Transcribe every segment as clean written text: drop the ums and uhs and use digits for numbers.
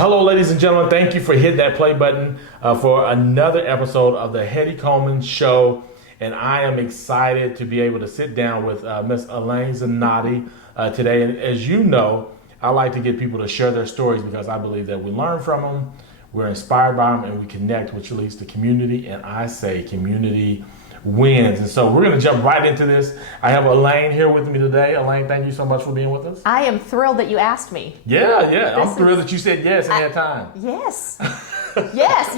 Hello, ladies and gentlemen. Thank you for hitting that play button for another episode of the Hetty Coleman Show. And I am excited to be able to sit down with Miss Alane Zannotti today. And as you know, I like to get people to share their stories because I believe that we learn from them, we're inspired by them, and we connect, which leads to community. And I say community wins. And so we're going to jump right into this. I have Alane here with me today. Alane, thank you so much for being with us. I am thrilled that you asked me. Yeah. I'm thrilled that you said yes and had time. Yes. yes.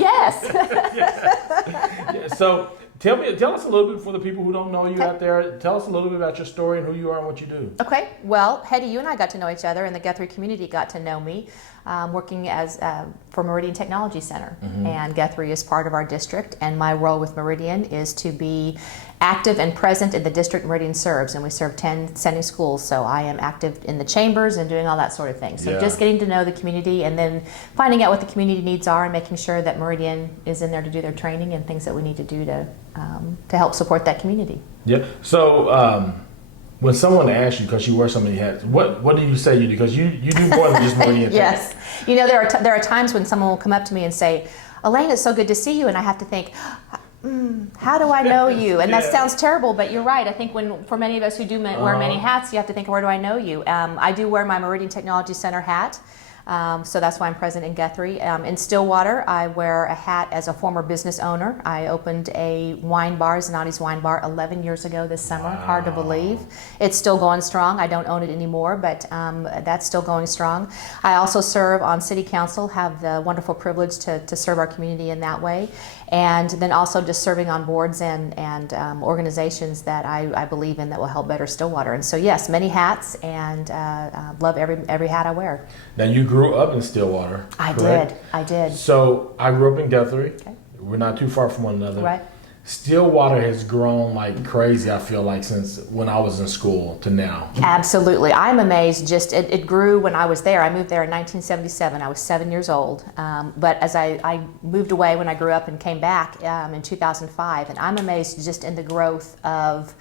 Yeah, so tell us a little bit for the people who don't know you out there. Tell us a little bit about your story and who you are and what you do. Okay. Well, Hetty, you and I got to know each other, and the Guthrie community got to know me working as for Meridian Technology Center. Mm-hmm. And Guthrie is part of our district, and my role with Meridian is to be active and present in the district Meridian serves, and we serve 10 sending schools, so I am active in the chambers and doing all that sort of thing. So just getting to know the community and then finding out what the community needs are and making sure that Meridian is in there to do their training and things that we need to do to help support that community. Yeah. So when someone asks you, because you wear so many hats, what do you say you do? Because you do more than just Meridian. Yes. You know, there are times when someone will come up to me and say, Alane, it's so good to see you, and I have to think, how do I know you? And that sounds terrible, but you're right. I think for many of us who do wear many hats, you have to think, where do I know you? I do wear my Meridian Technology Center hat. So that's why I'm present in Guthrie. In Stillwater, I wear a hat as a former business owner. I opened a wine bar, Zannotti's Wine Bar, 11 years ago this summer. Wow. Hard to believe. It's still going strong. I don't own it anymore, but that's still going strong. I also serve on City Council, have the wonderful privilege to serve our community in that way. And then also just serving on boards and organizations that I believe in that will help better Stillwater. And so yes, many hats, and love every hat I wear. Now you grew up in Stillwater. I did. So I grew up in Guthrie. Okay. We're not too far from one another. Right. Stillwater has grown like crazy, I feel like, since when I was in school to now. Absolutely. I'm amazed. It grew when I was there. I moved there in 1977. I was 7 years old. But as I moved away when I grew up and came back in 2005, and I'm amazed just in the growth of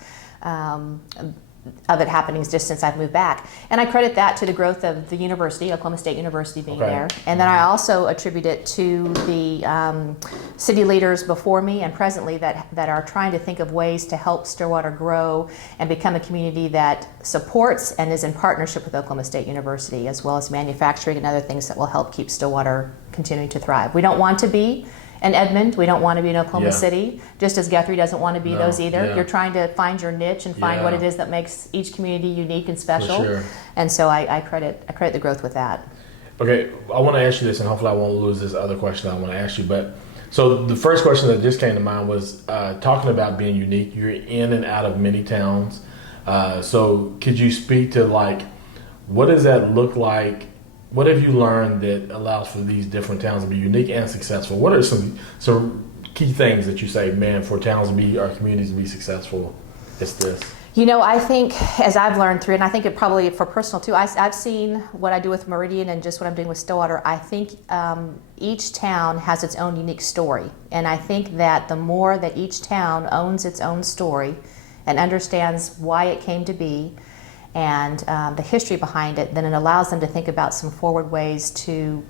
it happening just since I've moved back. And I credit that to the growth of the university, Oklahoma State University being there. And then I also attribute it to the city leaders before me and presently that are trying to think of ways to help Stillwater grow and become a community that supports and is in partnership with Oklahoma State University, as well as manufacturing and other things that will help keep Stillwater continuing to thrive. We don't want to be in Edmond, we don't want to be in Oklahoma City, just as Guthrie doesn't want to be those either. Yeah. You're trying to find your niche and find what it is that makes each community unique and special. For sure. And so I credit the growth with that. Okay, I want to ask you this, and hopefully I won't lose this other question I want to ask you. But so the first question that just came to mind was talking about being unique. You're in and out of many towns. So could you speak to what does that look like? What have you learned that allows for these different towns to be unique and successful? What are some key things that you say, man, for towns to be, our communities to be successful, it's this? You know, I think as I've learned through, and I think it probably for personal too, I've seen what I do with Meridian and just what I'm doing with Stillwater. I think each town has its own unique story. And I think that the more that each town owns its own story and understands why it came to be, and the history behind it, then it allows them to think about some forward ways to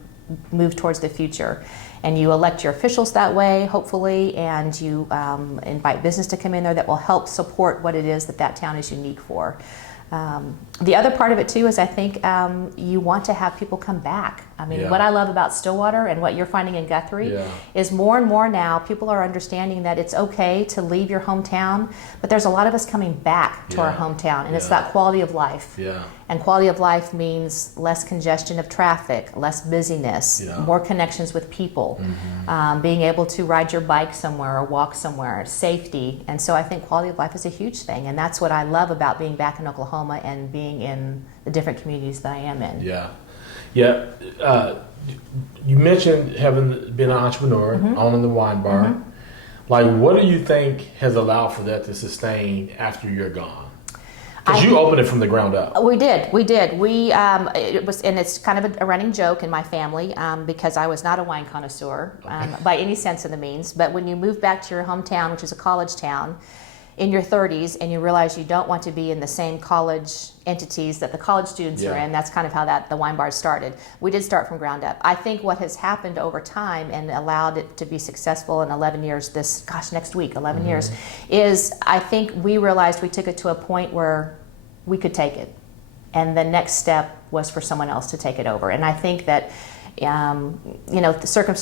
move towards the future. And you elect your officials that way, hopefully, and you invite business to come in there that will help support what it is that town is unique for. The other part of it too is I think you want to have people come back. I mean, what I love about Stillwater and what you're finding in Guthrie is more and more now people are understanding that it's okay to leave your hometown, but there's a lot of us coming back to our hometown, and it's that quality of life. And quality of life means less congestion of traffic, less busyness, more connections with people, being able to ride your bike somewhere or walk somewhere, safety. And so I think quality of life is a huge thing, and that's what I love about being back in Oklahoma and being in the different communities that I am in. You mentioned having been an entrepreneur, owning the wine bar. What do you think has allowed for that to sustain after you're gone? Because you opened it from the ground up. We did. It was, and it's kind of a running joke in my family because I was not a wine connoisseur by any sense of the means. But when you move back to your hometown, which is a college town, in your 30s and you realize you don't want to be in the same college entities that the college students are in. That's kind of how the wine bar started. We did start from ground up. I think what has happened over time and allowed it to be successful in 11 years, next week, 11 years, is I think we realized we took it to a point where we could take it. And the next step was for someone else to take it over. And I think that the certain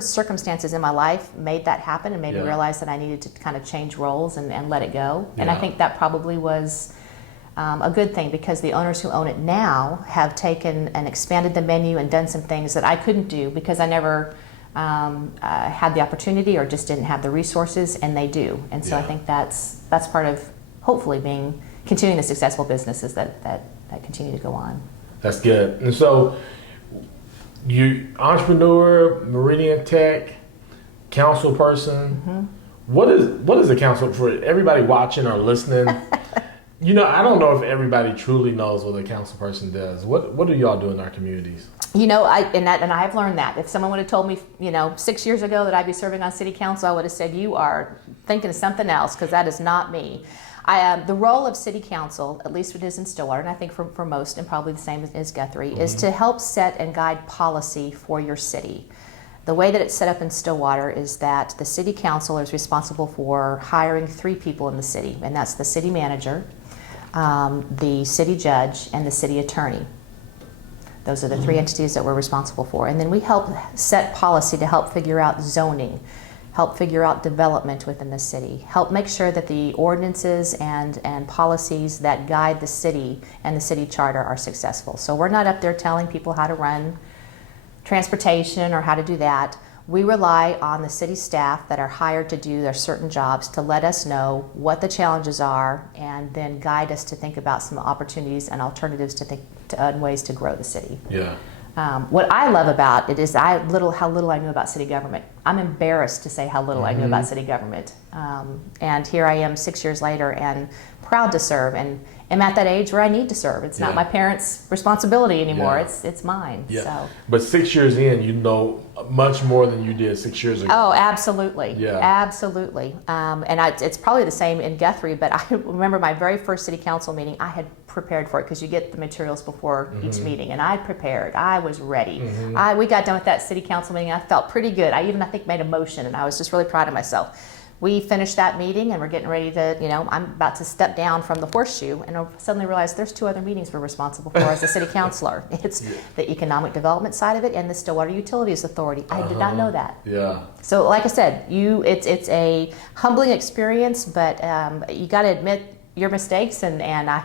circumstances in my life made that happen and made me realize that I needed to kind of change roles and let it go. And I think that probably was a good thing, because the owners who own it now have taken and expanded the menu and done some things that I couldn't do because I never had the opportunity or just didn't have the resources, and they do. And so I think that's part of hopefully continuing the successful businesses that continue to go on. That's good. And so, you entrepreneur, Meridian Tech, council person. What is a council for everybody watching or listening? I don't know if everybody truly knows what a council person does. What do y'all do in our communities? I've learned that. If someone would have told me, 6 years ago that I'd be serving on city council, I would have said, you are thinking of something else, because that is not me. The role of city council, at least it is in Stillwater, and I think for most, and probably the same as Guthrie, is to help set and guide policy for your city. The way that it's set up in Stillwater is that the city council is responsible for hiring 3 people in the city, and that's the city manager, the city judge, and the city attorney. Those are the 3 entities that we're responsible for. And then we help set policy to help figure out zoning, help figure out development within the city, help make sure that the ordinances and policies that guide the city and the city charter are successful. So we're not up there telling people how to run transportation or how to do that. We rely on the city staff that are hired to do their certain jobs to let us know what the challenges are, and then guide us to think about some opportunities and alternatives and ways to grow the city. Yeah. What I love about it is how little I knew about city government. I'm embarrassed to say how little I knew about city government. And here I am 6 years later and proud to serve, and am at that age where I need to serve. It's not my parents' responsibility anymore. It's mine. Yeah. So. But 6 years in, you know much more than you did 6 years ago. Oh, absolutely. Yeah. Absolutely. It's probably the same in Guthrie, but I remember my very first city council meeting, I had prepared for it, because you get the materials before each meeting, and I prepared. I was ready. We got done with that city council meeting. I felt pretty good. I think made a motion, and I was just really proud of myself. We finished that meeting, and we're getting ready to, I'm about to step down from the horseshoe, and I suddenly realized there's 2 other meetings we're responsible for as a city councilor. It's the economic development side of it and the Stillwater Utilities Authority. I did not know that. Yeah. So like I said, it's a humbling experience, but you got to admit your mistakes, and I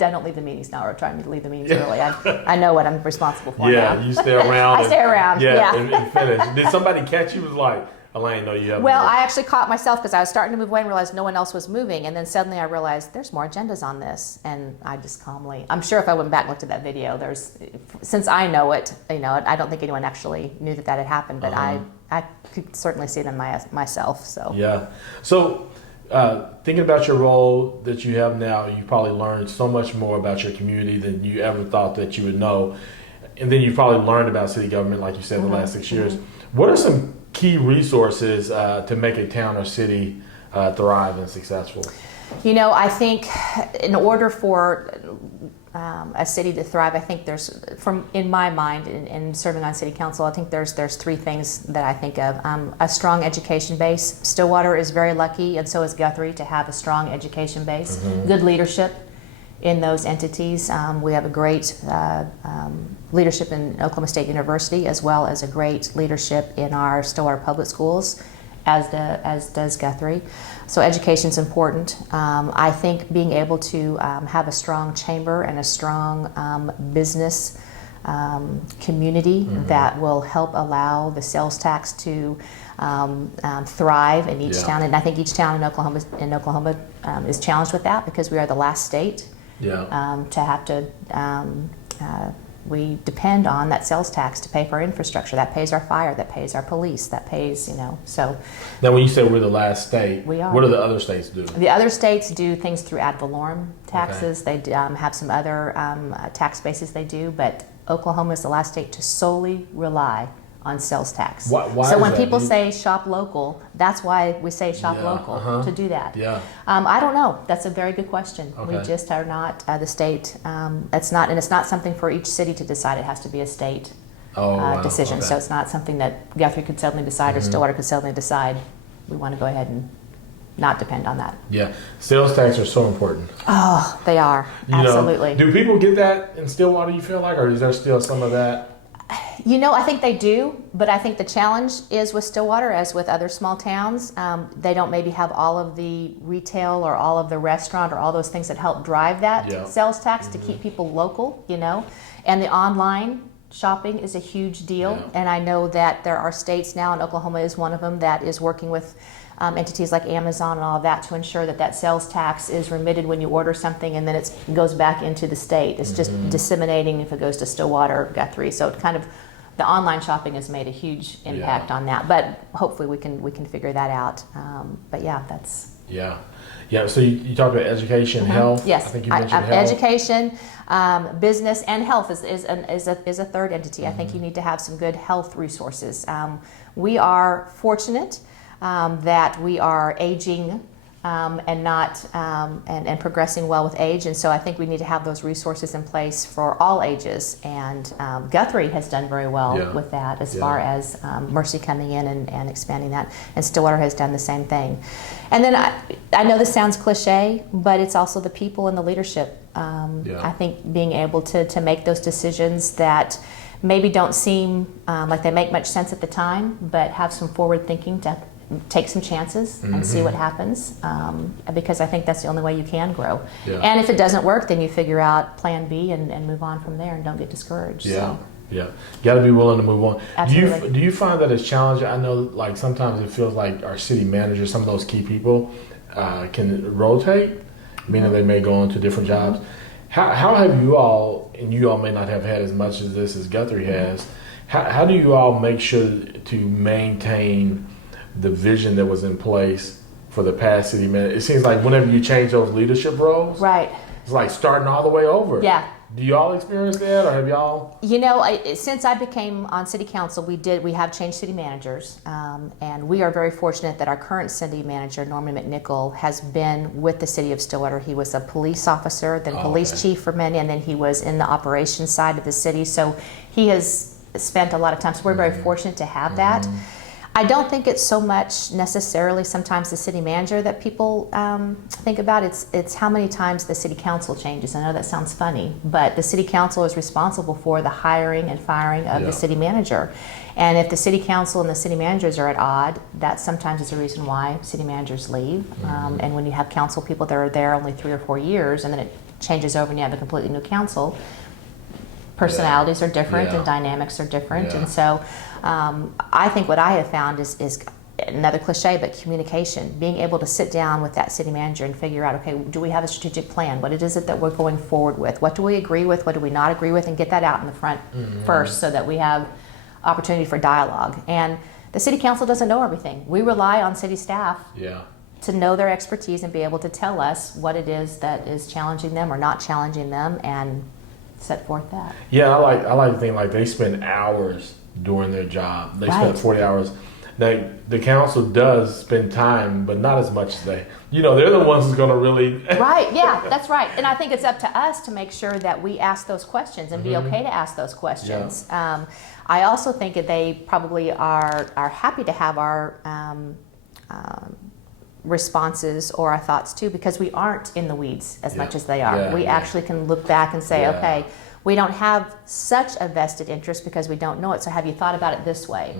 don't leave the meetings now, or trying to leave the meetings early. I know what I'm responsible for now. You stay around. I stay around. And finish. Did somebody catch you? Was like, Alane, no, you haven't. Well, I actually caught myself, because I was starting to move away and realized no one else was moving, and then suddenly I realized there's more agendas on this, and I just calmly. I'm sure if I went back and looked at that video, since I know it, I don't think anyone actually knew that had happened, but I could certainly see them myself. So yeah. So. Thinking about your role that you have now, you probably learned so much more about your community than you ever thought that you would know. And then you probably learned about city government, like you said, in the last 6 years. What are some key resources to make a town or city thrive and successful? I think in order for a city to thrive, I think in my mind, in serving on city council, I think there's 3 things that I think of. A strong education base. Stillwater is very lucky, and so is Guthrie, to have a strong education base. Good leadership in those entities. We have a great leadership in Oklahoma State University, as well as a great leadership in our Stillwater public schools, as does Guthrie. So education's important. I think being able to have a strong chamber and a strong business community that will help allow the sales tax to thrive in each town. And I think each town in Oklahoma is challenged with that, because we are the last state to have to we depend on that sales tax to pay for our infrastructure. That pays our fire, that pays our police, that pays, so. Now, when you say we're the last state, we are. What do the other states do? The other states do things through ad valorem taxes. Okay. They have some other tax bases they do, but Oklahoma is the last state to solely rely on sales tax. Why so is when that? people say shop local, that's why we say shop Yeah, local, to do that. Yeah. I don't know. That's a very good question. Okay. We just are not the state. It's not something for each city to decide. It has to be a state decision. Okay. So it's not something that Guthrie could suddenly decide or Stillwater could suddenly decide. We want to go ahead and not depend on that. Yeah. Sales tax are so important. Oh, they are. Absolutely. Do people get that in Stillwater, you feel like, or is there still some of that? I think they do, but I think the challenge is with Stillwater, as with other small towns, they don't maybe have all of the retail or all of the restaurant or all those things that help drive that sales tax to keep people local, And the online shopping is a huge deal, and I know that there are states now, and Oklahoma is one of them, that is working with entities like Amazon and all of that to ensure that sales tax is remitted when you order something, and then it goes back into the state. It's just disseminating if it goes to Stillwater, Guthrie. So it kind of, the online shopping has made a huge impact on that. But hopefully we can figure that out. But yeah, that's. Yeah. So you talked about education, health. Yes, I think you mentioned health. Education, business, and health is a third entity. I think you need to have some good health resources. We are fortunate that we are aging and not and progressing well with age, and so I think we need to have those resources in place for all ages. And Guthrie has done very well with that, as far as Mercy coming in and expanding that, and Stillwater has done the same thing. And then I know this sounds cliche, but it's also the people and the leadership. I think being able to make those decisions that maybe don't seem like they make much sense at the time, but have some forward thinking to take some chances and see what happens, because I think that's the only way you can grow. And if it doesn't work, then you figure out plan B and move on from there and don't get discouraged. You got to be willing to move on. Absolutely. Do you find that it's challenging? I know, like, sometimes it feels like our city managers, some of those key people, can rotate, meaning they may go on to different jobs. How have you all, and you all may not have had as much of this as Guthrie has, how do you all make sure to maintain the vision that was in place for the past city manager? It seems like whenever you change those leadership roles, it's like starting all the way over. Do y'all experience that, or have y'all? Since I became on city council, we have changed city managers, and we are very fortunate that our current city manager, Norman McNichol, has been with the city of Stillwater. He was a police officer, then police chief for many, and then he was in the operations side of the city. So he has spent a lot of time. So we're very fortunate to have that. I don't think it's so much necessarily sometimes the city manager that people think about. It's how many times the city council changes. I know that sounds funny, but the city council is responsible for the hiring and firing of the city manager. And if the city council and the city managers are at odd, that sometimes is a reason why city managers leave. And when you have council people that are there only 3 or 4 years, and then it changes over and you have a completely new council, personalities are different and dynamics are different. And so I think what I have found is another cliche, but communication. Being able to sit down with that city manager and figure out, okay, do we have a strategic plan? What is it that we're going forward with? What do we agree with? What do we not agree with? And get that out in the front first, so that we have opportunity for dialogue. And the city council doesn't know everything. We rely on city staff to know their expertise and be able to tell us what it is that is challenging them or not challenging them, and set forth that. I like to think like they spend hours doing their job. They spend 40 hours. Now, the council does spend time, but not as much as they're the ones who's going to really. That's right. And I think it's up to us to make sure that we ask those questions and be okay to ask those questions. I also think that they probably are happy to have our responses or our thoughts too, because we aren't in the weeds as much as they are. We actually can look back and say, okay, we don't have such a vested interest because we don't know it. So have you thought about it this way?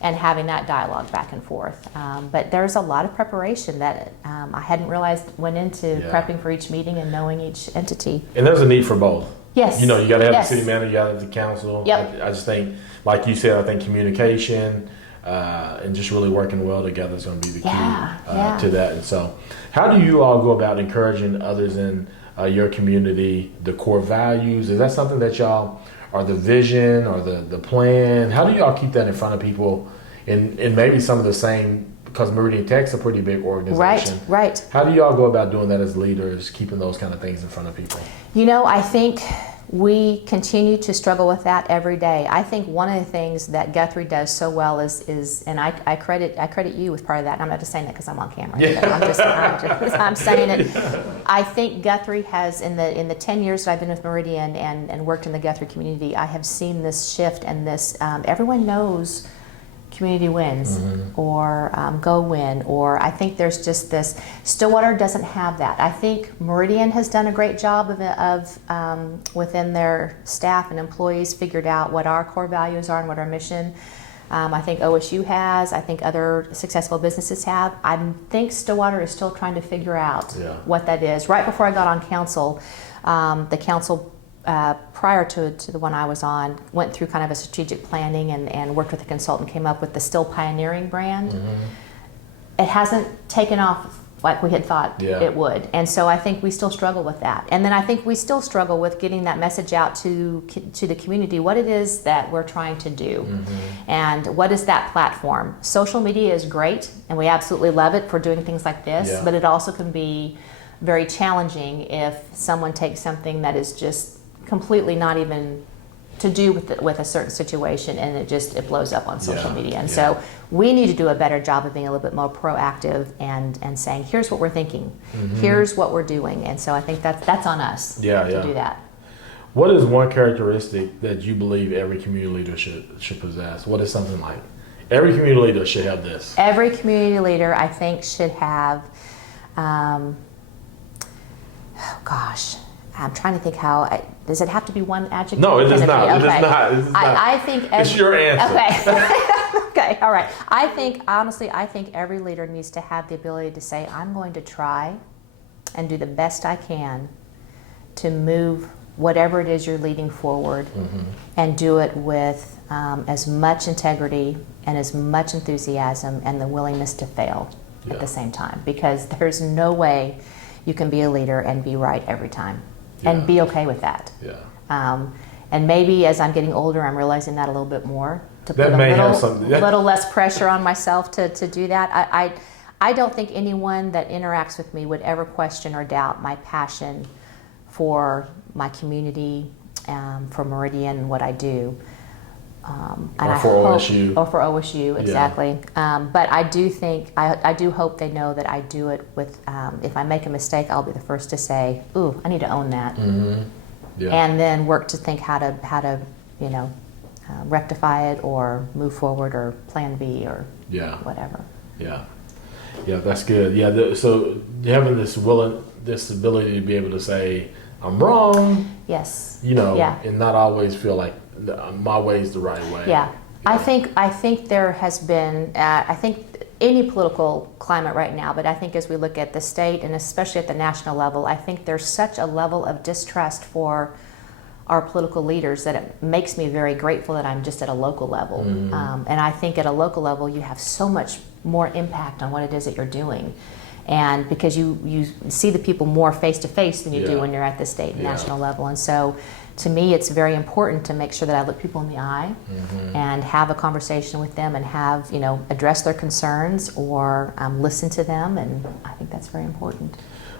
And having that dialogue back and forth. But there's a lot of preparation that I hadn't realized went into prepping for each meeting and knowing each entity. And there's a need for both. Yes. You got to have the city manager, you got to have the council. I just think, like you said, I think communication and just really working well together is going to be the key to that. And so how do you all go about encouraging others in your community, the core values? Is that something that y'all, or the vision or the plan, how do y'all keep that in front of people in maybe some of the same, because Meridian Tech's a pretty big organization. Right. How do y'all go about doing that as leaders, keeping those kind of things in front of people? I think We continue to struggle with that every day. I think one of the things that Guthrie does so well is and I credit you with part of that. And I'm not just saying that because I'm on camera. Yeah. I'm saying it. I think Guthrie has in the 10 years that I've been with Meridian and worked in the Guthrie community, I have seen this shift and this. Everyone knows community wins or go win, or I think there's just this. Stillwater doesn't have that. I think Meridian has done a great job of within their staff and employees figured out what our core values are and what our mission. I think OSU has. I think other successful businesses have. I think Stillwater is still trying to figure out what that is. Right before I got on council, the council prior to the one I was on, went through kind of a strategic planning and worked with a consultant, came up with the Still Pioneering brand. It hasn't taken off like we had thought it would. And so I think we still struggle with that. And then I think we still struggle with getting that message out to the community, what it is that we're trying to do. And what is that platform? Social media is great, and we absolutely love it for doing things like this, but it also can be very challenging if someone takes something that is just completely not even to do with a certain situation and it blows up on social media. And so we need to do a better job of being a little bit more proactive and saying, here's what we're thinking, here's what we're doing. And so I think that's on us to do that. What is one characteristic that you believe every community leader should possess? What is something like every community leader should have this? Every community leader, I think, should have oh gosh, I'm trying to think how. Does it have to be one adjective? No, it does not. Okay. It does not. It does not. I think it's your answer. Okay. Okay. All right. I think honestly, every leader needs to have the ability to say, "I'm going to try and do the best I can to move whatever it is you're leading forward, and do it with as much integrity and as much enthusiasm and the willingness to fail at the same time, because there's no way you can be a leader and be right every time and be okay with that. And maybe as I'm getting older, I'm realizing that a little bit more, to put a little less pressure on myself to do that. I don't think anyone that interacts with me would ever question or doubt my passion for my community, for Meridian and what I do. Or for OSU. Or for OSU, exactly. But I do think, I do hope they know that I do it with, if I make a mistake, I'll be the first to say, ooh, I need to own that. And then work to think how to rectify it or move forward or plan B or whatever. Yeah, that's good. So having this ability to be able to say, I'm wrong. Yes. And not always feel like my way is the right way. I think there has been, I think any political climate right now, but I think as we look at the state and especially at the national level, I think there's such a level of distrust for our political leaders that it makes me very grateful that I'm just at a local level. And I think at a local level, you have so much more impact on what it is that you're doing. And because you see the people more face to face than you do when you're at the state and national level. And so to me, it's very important to make sure that I look people in the eye and have a conversation with them and have, address their concerns or listen to them. And I think that's very important.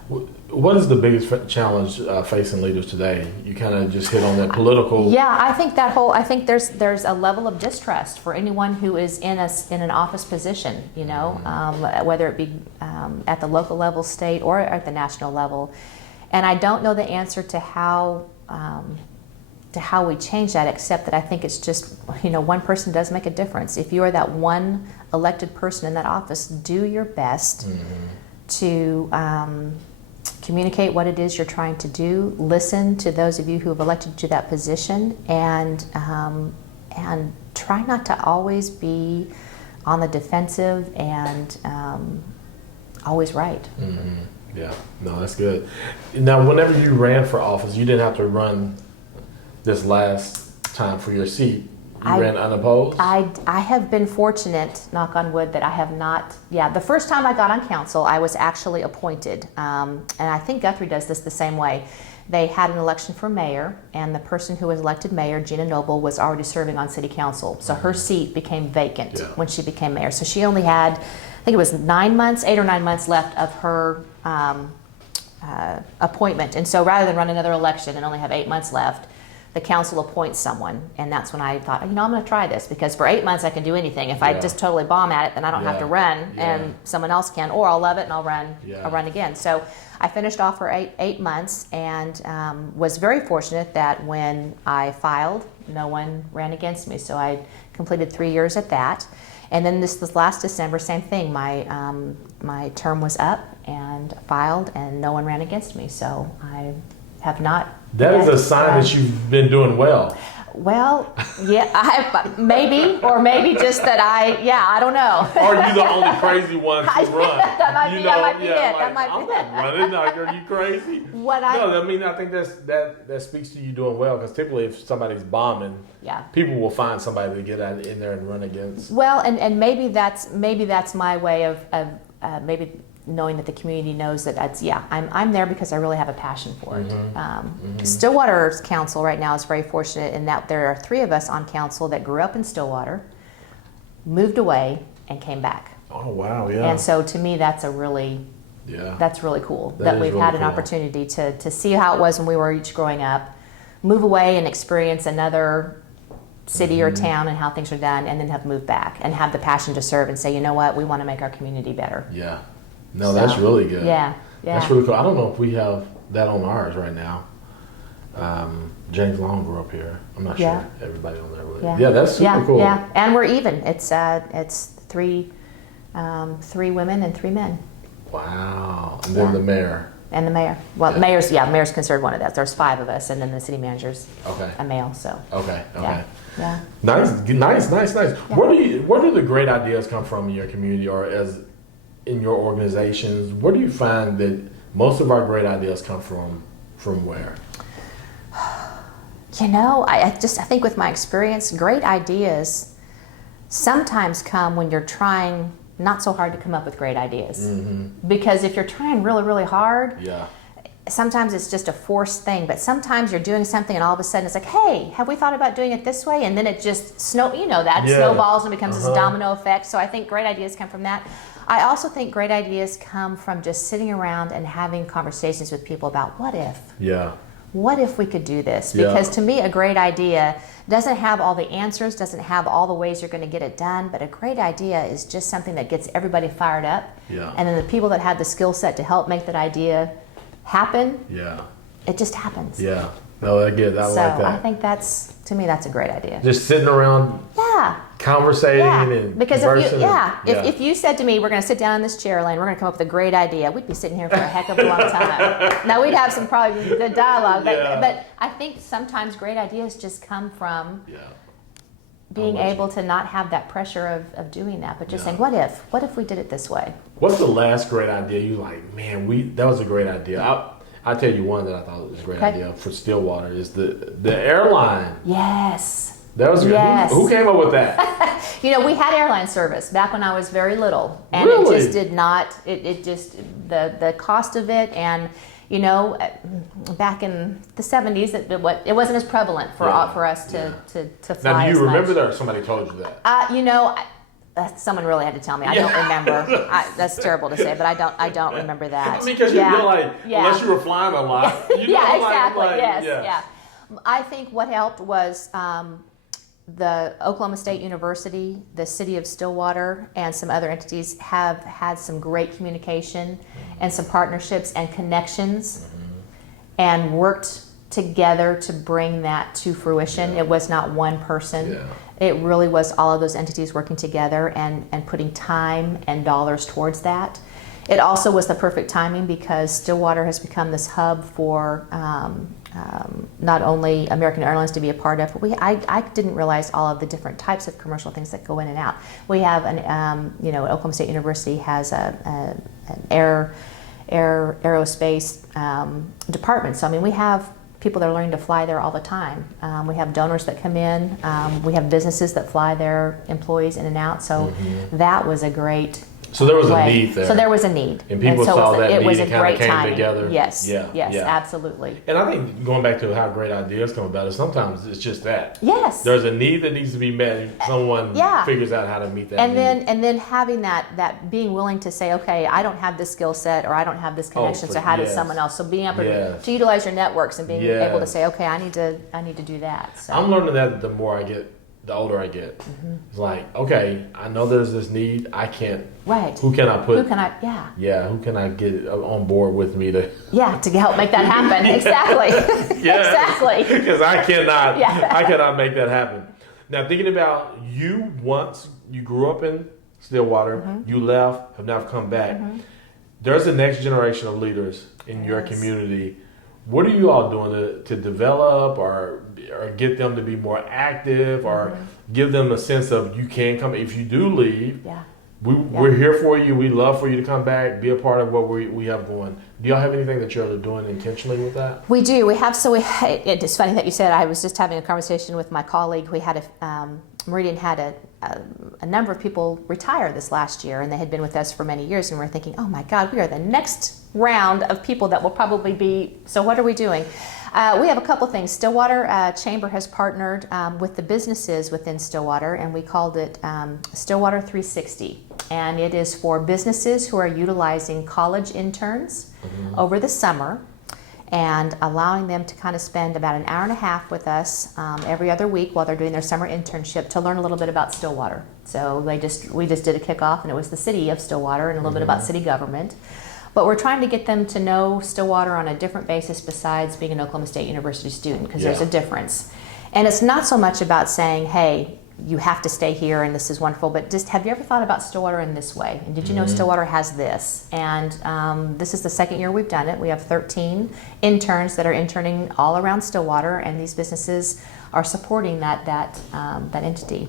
What is the biggest challenge facing leaders today? You kind of just hit on that political. I think there's a level of distrust for anyone who is in an office position, whether it be at the local level, state, or at the national level. And I don't know the answer to how we change that, except that I think it's just, one person does make a difference. If you are that one elected person in that office, do your best to communicate what it is you're trying to do, listen to those of you who have elected you to that position, and try not to always be on the defensive and always right. Yeah, no, that's good. Now, whenever you ran for office, you didn't have to run this last time for your seat. You ran unopposed? I have been fortunate, knock on wood, that I have not. The first time I got on council, I was actually appointed. And I think Guthrie does this the same way. They had an election for mayor, and the person who was elected mayor, Gina Noble, was already serving on city council. So her seat became vacant when she became mayor. So she only had, I think it was 8 or 9 months left of her appointment. And so rather than run another election and only have 8 months left, the council appoints someone, and that's when I thought, I'm going to try this, because for 8 months I can do anything. If I just totally bomb at it, then I don't have to run, and someone else can, or I'll love it and I'll run. I'll run again. So I finished off for eight months, and was very fortunate that when I filed, no one ran against me. So I completed 3 years at that. And then this last December, same thing. My term was up, and filed, and no one ran against me. So I have not. That is a sign that you've been doing well. Well, yeah, maybe just that I don't know. Or are you the only crazy one to run? That might be it. That might I'm be it. not running. Like, are you crazy? I think that speaks to you doing well, because typically if somebody's bombing, people will find somebody to get in there and run against. Well, and maybe that's my way of maybe knowing that the community knows that I'm there because I really have a passion for it. Stillwater's council right now is very fortunate in that there are 3 of us on council that grew up in Stillwater, moved away, and came back. Oh wow, yeah. And so to me, that's really cool that we've had an opportunity to see how it was when we were each growing up, move away and experience another city or town and how things are done, and then have moved back and have the passion to serve and say, you know what, we want to make our community better. Yeah. No, that's really good. Yeah. That's really cool. I don't know if we have that on ours right now. James Long grew up here. I'm not sure everybody on there would. Yeah, that's super cool. Yeah, and we're even. It's 3 women and 3 men. Wow. And then the mayor. And the mayor. Well, mayor's considered one of that. There's 5 of us, and then the city manager's a male. So. Okay. Yeah. Nice. Yeah. Where do the great ideas come from in your community, or in your organizations? Where do you find that most of our great ideas come from where? I think with my experience, great ideas sometimes come when you're trying not so hard to come up with great ideas. Because if you're trying really, really hard, sometimes it's just a forced thing, but sometimes you're doing something and all of a sudden it's like, hey, have we thought about doing it this way? And then it just snowballs and becomes this domino effect. So I think great ideas come from that. I also think great ideas come from just sitting around and having conversations with people about what if. Yeah. What if we could do this? Because to me, a great idea doesn't have all the answers, doesn't have all the ways you're going to get it done, but a great idea is just something that gets everybody fired up. Yeah. And then the people that have the skill set to help make that idea happen, it just happens. Yeah. No, I get that. I like that. I think to me, that's a great idea. Just sitting around, conversating and because if you said to me, we're going to sit down in this chair, Alane, we're going to come up with a great idea, we'd be sitting here for a heck of a long time. Now, we'd have some probably good dialogue, but I think sometimes great ideas just come from being able to not have that pressure of doing that, but just saying, what if we did it this way? What's the last great idea you like, man, that was a great idea? I'll tell you one that I thought was a great idea for Stillwater is the airline. Yes. That was who came up with that? We had airline service back when I was very little, and it just did not. It just the cost of it, and back in the 70s, it wasn't as prevalent for us to fly. Now, do you as remember much. that, or somebody told you that? Someone really had to tell me. I don't remember. That's terrible to say, but I don't remember that. Because you feel like unless you were flying a lot. Exactly. Yes. I think what helped was the Oklahoma State University, the city of Stillwater, and some other entities have had some great communication and some partnerships and connections, and worked together to bring that to fruition. It was not one person. It really was all of those entities working together and putting time and dollars towards that. It also was the perfect timing because Stillwater has become this hub for not only American Airlines to be a part of, but I didn't realize all of the different types of commercial things that go in and out. We have Oklahoma State University has an aerospace department. So we have people that are learning to fly there all the time. We have donors that come in. We have businesses that fly their employees in and out. So that was a great So there was a way. need there. So there was a need. And people so saw that it need was and a kind great of came timing. together. Yes, Yeah, yes, yeah. absolutely. And I think going back to how great ideas come about is sometimes it's just that. Yes. There's a need that needs to be met and someone figures out how to meet that and need. then having that being willing to say, okay, I don't have this skill set or I don't have this connection, so how does someone else? So being able to utilize your networks and being able to say, okay, I need to do that. So I'm learning that the older I get. It's like, okay, I know there's this need. I can't. Right. Who can I put? Who can I? Yeah. Yeah. Who can I get on board with me to? Yeah, to help make that happen. Exactly. Yeah. Exactly. Because I cannot. Yeah. I cannot make that happen. Now thinking about you, once you grew up in Stillwater, you left, have now come back. There's the next generation of leaders in your community. What are you all doing to develop or get them to be more active or give them a sense of you can come if you do leave? Yeah. We're here for you. We love for you to come back, be a part of what we have going. Do y'all have anything that you're doing intentionally with that? We do. We have. So it's funny that you said. I was just having a conversation with my colleague. We had Meridian had a number of people retire this last year, and they had been with us for many years, and we're thinking, oh my God, we are the next round of people that will probably be. So what are we doing? We have a couple things. Stillwater Chamber has partnered with the businesses within Stillwater, and we called it Stillwater 360. And it is for businesses who are utilizing college interns over the summer and allowing them to kind of spend about an hour and a half with us every other week while they're doing their summer internship to learn a little bit about Stillwater. So we just did a kickoff, and it was the city of Stillwater and a little bit about city government. But we're trying to get them to know Stillwater on a different basis besides being an Oklahoma State University student, because there's a difference. And it's not so much about saying, hey, you have to stay here and this is wonderful, but just have you ever thought about Stillwater in this way? And did you know Stillwater has this? And this is the second year we've done it. We have 13 interns that are interning all around Stillwater, and these businesses are supporting that entity.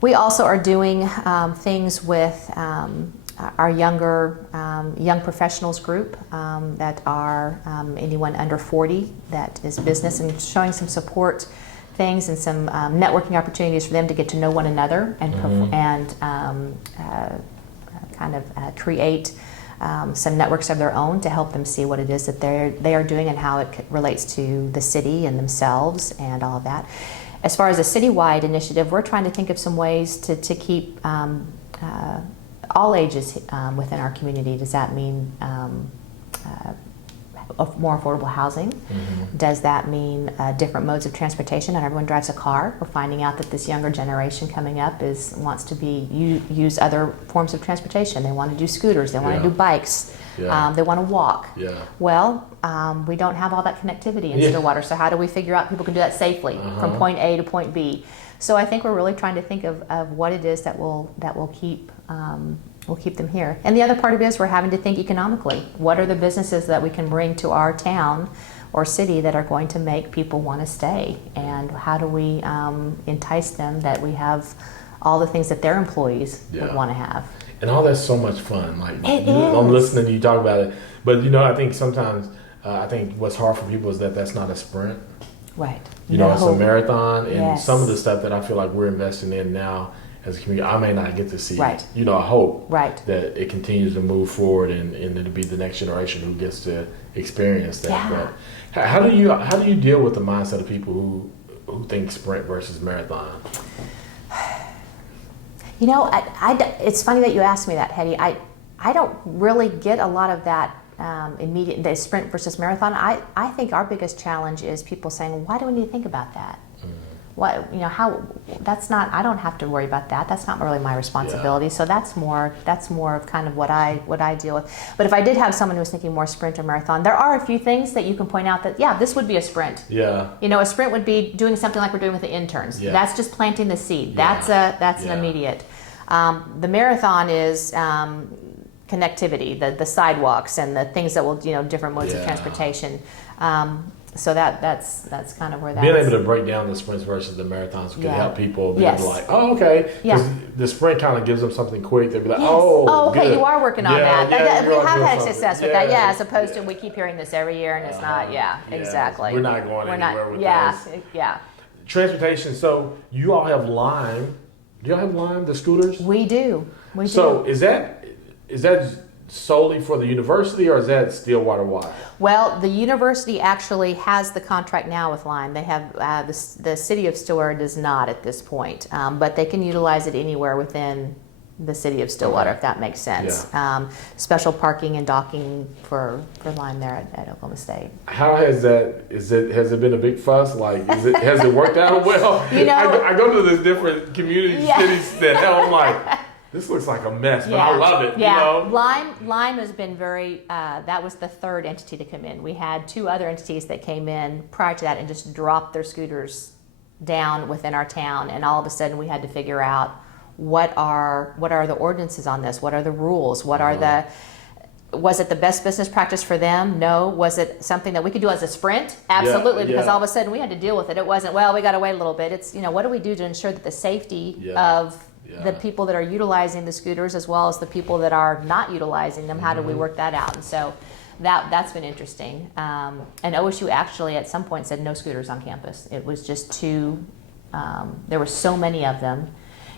We also are doing things with our young professionals group that are anyone under 40 that is business, and showing some support things and some networking opportunities for them to get to know one another and create some networks of their own to help them see what it is that they are doing and how it relates to the city and themselves and all of that. As far as a citywide initiative, we're trying to think of some ways to keep all ages within our community. Does that mean more affordable housing? Does that mean different modes of transportation? Not everyone drives a car. We're finding out that this younger generation coming up wants to use other forms of transportation. They want to do scooters. They want to do bikes. They want to walk. Well, we don't have all that connectivity in Stillwater, so how do we figure out people can do that safely from point A to point B? So I think we're really trying to think of what it is that will keep them here. And the other part of it is we're having to think economically. What are the businesses that we can bring to our town or city that are going to make people want to stay? And how do we entice them that we have all the things that their employees would want to have? And all that's so much fun. Like I'm listening to you talk about it, but I think sometimes I think what's hard for people is that that's not a sprint. Right. It's a marathon, and some of the stuff that I feel like we're investing in now as a community, I may not get to see. Right. I hope that it continues to move forward, and it'll be the next generation who gets to experience that. Yeah. But how do you deal with the mindset of people who think sprint versus marathon? It's funny that you asked me that, Hetty. I don't really get a lot of that immediate, the sprint versus marathon. I think our biggest challenge is people saying, why do we need to think about that? That's not, I don't have to worry about that. That's not really my responsibility. So that's more of kind of what I deal with. But if I did have someone who was thinking more sprint or marathon, there are a few things that you can point out that, this would be a sprint. Yeah. A sprint would be doing something like we're doing with the interns. Yeah. That's just planting the seed. That's an immediate. The marathon is connectivity, the sidewalks and the things that will, different modes of transportation. So that's kind of where that being is. able to break down the sprints versus the marathons can help people be able to like, oh, okay. Because the sprint kind of gives them something quick. They'll be like, oh, okay, good. You are working on that. We have had success with that. Yeah, as opposed to we keep hearing this every year and it's not. Exactly. We're not going anywhere with this. Transportation. So you all have Lime. Do y'all have Lime, the scooters? We do. So is that is that solely for the university, or is that Stillwater wide? Well, the university actually has the contract now with Lime. They have the city of Stillwater does not at this point, but they can utilize it anywhere within the city of Stillwater, if that makes sense. Yeah. Special parking and docking for Lime there at Oklahoma State. How has has it been a big fuss? Like, has it worked out well? You know, I go to this different community cities that I'm like, this looks like a mess, but I love it. Yeah, You know? Lime has been very, that was the third entity to come in. We had two other entities that came in prior to that and just dropped their scooters down within our town, and all of a sudden we had to figure out what are the ordinances on this? What are the rules? What are was it the best business practice for them? No. Was it something that we could do as a sprint? Absolutely, because all of a sudden we had to deal with it. It wasn't, well, we got to wait a little bit. It's, what do we do to ensure that the safety of the people that are utilizing the scooters, as well as the people that are not utilizing them, how do we work that out? And so that's been interesting. And OSU actually at some point said no scooters on campus. It was just too, there were so many of them,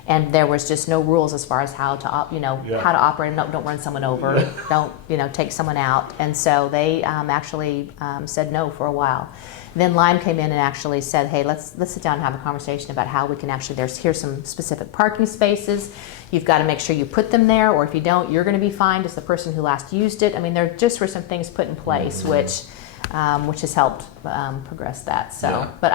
and there was just no rules as far as how to how to operate. No, don't run someone over. Don't take someone out. And so they actually said no for a while. Then Lime came in and actually said, hey, let's sit down and have a conversation about how we can actually, here's some specific parking spaces. You've got to make sure you put them there, or if you don't, you're going to be fined as the person who last used it. I mean, there just were some things put in place which has helped progress that. So, but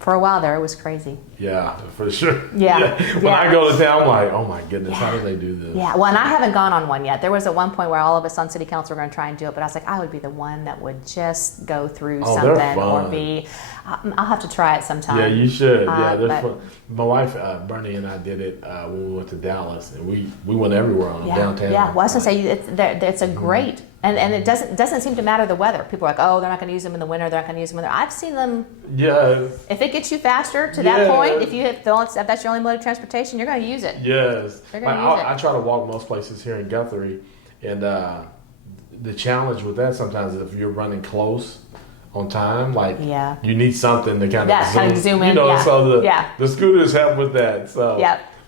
for a while there, it was crazy. Yeah, for sure. Yeah. When I go to town, I'm like, oh my goodness, how do they do this? Yeah, well, and I haven't gone on one yet. There was at one point where all of us on city council were going to try and do it, but I was like, I would be the one that would just go through something or be. I'll have to try it sometime. Yeah, you should. They're fun. My wife, Bernie, and I did it when we went to Dallas, and we went everywhere on downtown. Yeah, well, I was going to say, it's a great, and it doesn't seem to matter the weather. People are like, oh, they're not going to use them in the winter, they're not going to use them in the winter. I've seen them. Yeah. If it gets you faster to that point, if that's your only mode of transportation, you're going to use it. Yes. They're going to use it. I try to walk most places here in Guthrie, and the challenge with that sometimes is if you're running close on time, like you need something to kind of zoom in. So the scooters help with that. So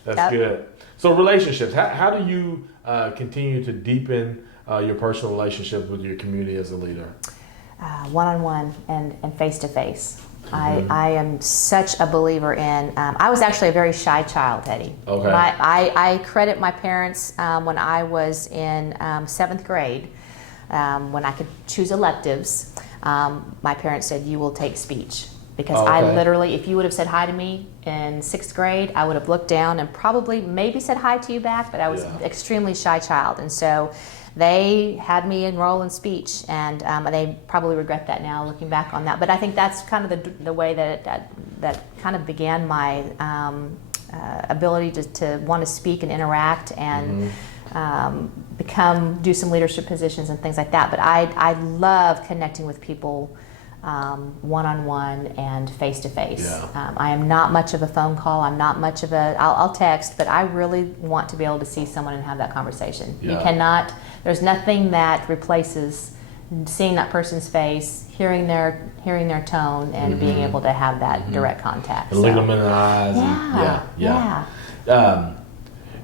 that's good. So relationships, how do you continue to deepen your personal relationships with your community as a leader? One-on-one and face-to-face. I am such a believer in, I was actually a very shy child, Eddie. Okay. I credit my parents when I was in 7th grade, when I could choose electives. My parents said, you will take speech. Because I literally, if you would have said hi to me in 6th grade, I would have looked down and probably maybe said hi to you back, but I was an extremely shy child. And so they had me enroll in speech, and they probably regret that now, looking back on that. But I think that's kind of the way that kind of began my ability to want to speak and interact and do some leadership positions and things like that. But I love connecting with people one-on-one and face-to-face. I am not much of a phone call. I'm not much of I'll text, but I really want to be able to see someone and have that conversation. You cannot, there's nothing that replaces seeing that person's face, hearing their tone, and being able to have that direct contact. And look them in the eyes.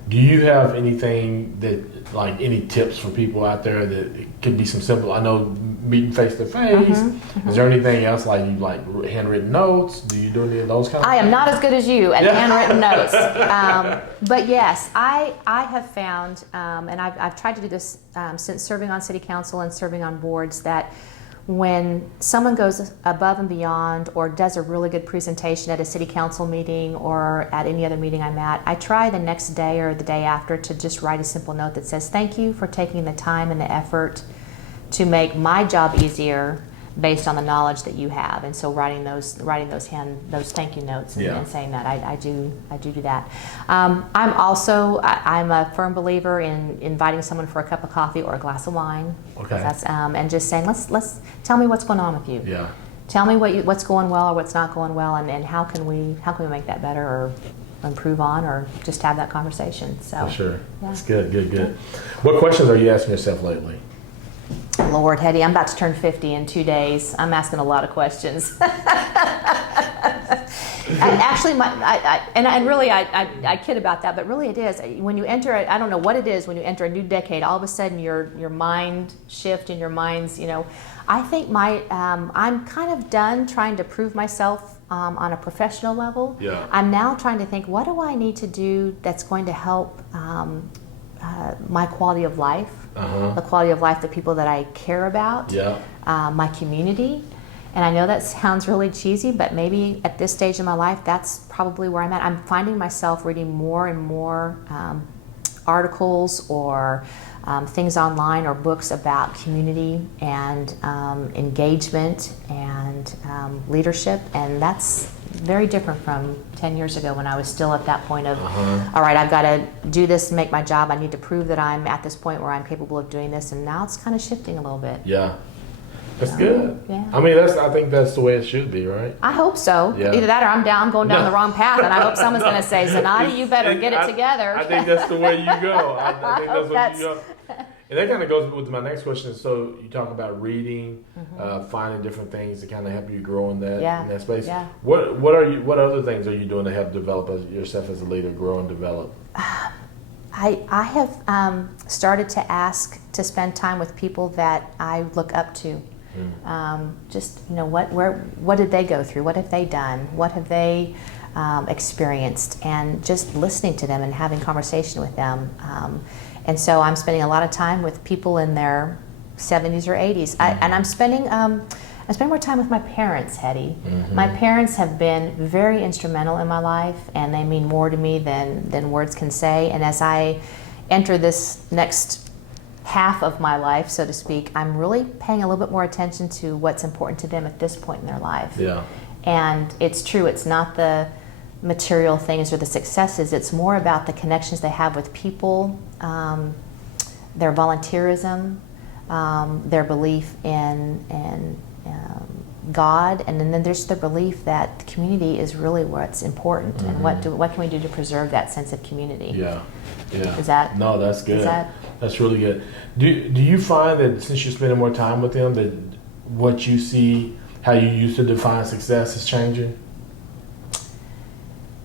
Do you have anything any tips for people out there that it could be some simple, I know meeting face to face. Is there anything else like handwritten notes? Do you do any of those kind of things? I am not as good as you at handwritten notes. But yes, I have found, and I've tried to do this since serving on city council and serving on boards, that when someone goes above and beyond or does a really good presentation at a city council meeting or at any other meeting I'm at, I try the next day or the day after to just write a simple note that says, thank you for taking the time and the effort to make my job easier based on the knowledge that you have. And so writing those thank you notes and saying that, I do that. I'm a firm believer in inviting someone for a cup of coffee or a glass of wine. Okay. And just saying, let's tell me what's going on with you. Yeah. Tell me what's going well or what's not going well, and how can we make that better or improve on, or just have that conversation. So for sure. That's good. What questions are you asking yourself lately? Lord, Hetty, I'm about to turn 50 in 2 days. I'm asking a lot of questions. Actually, and really, I kid about that, but really it is. When you enter, I don't know what it is, when you enter a new decade, all of a sudden your mind shift and your mind's, I think I'm kind of done trying to prove myself on a professional level. Yeah. I'm now trying to think, what do I need to do that's going to help my quality of life, the quality of life, the people that I care about, my community. And I know that sounds really cheesy, but maybe at this stage in my life, that's probably where I'm at. I'm finding myself reading more and more articles or things online or books about community and engagement and leadership, and that's very different from 10 years ago when I was still at that point of, all right, I've got to do this and make my job. I need to prove that I'm at this point where I'm capable of doing this, and now it's kind of shifting a little bit. Yeah. That's good. Yeah. I mean, I think that's the way it should be, right? I hope so. Yeah. Either that or I'm going down the wrong path, and I hope someone's going to say, Zannotti, you better get it together. I think that's the way you go. I think that's the way you go. And that kind of goes with my next question. So you talk about reading, finding different things to kind of help you grow in that space. Yeah. What other things are you doing to help develop yourself as a leader, grow and develop? I have started to ask to spend time with people that I look up to. Just what did they go through? What have they done? What have they experienced? And just listening to them and having conversation with them. And so I'm spending a lot of time with people in their 70s or 80s. And I'm spending more time with my parents, Hetty. My parents have been very instrumental in my life, and they mean more to me than words can say. And as I enter this next half of my life, so to speak, I'm really paying a little bit more attention to what's important to them at this point in their life. Yeah. And it's true, it's not the material things or the successes, it's more about the connections they have with people, their volunteerism, their belief in God, and then there's the belief that the community is really what's important, and what can we do to preserve that sense of community. Yeah. Is that? No, that's good. That's really good. Do you find that since you're spending more time with them, that what you see, how you used to define success is changing?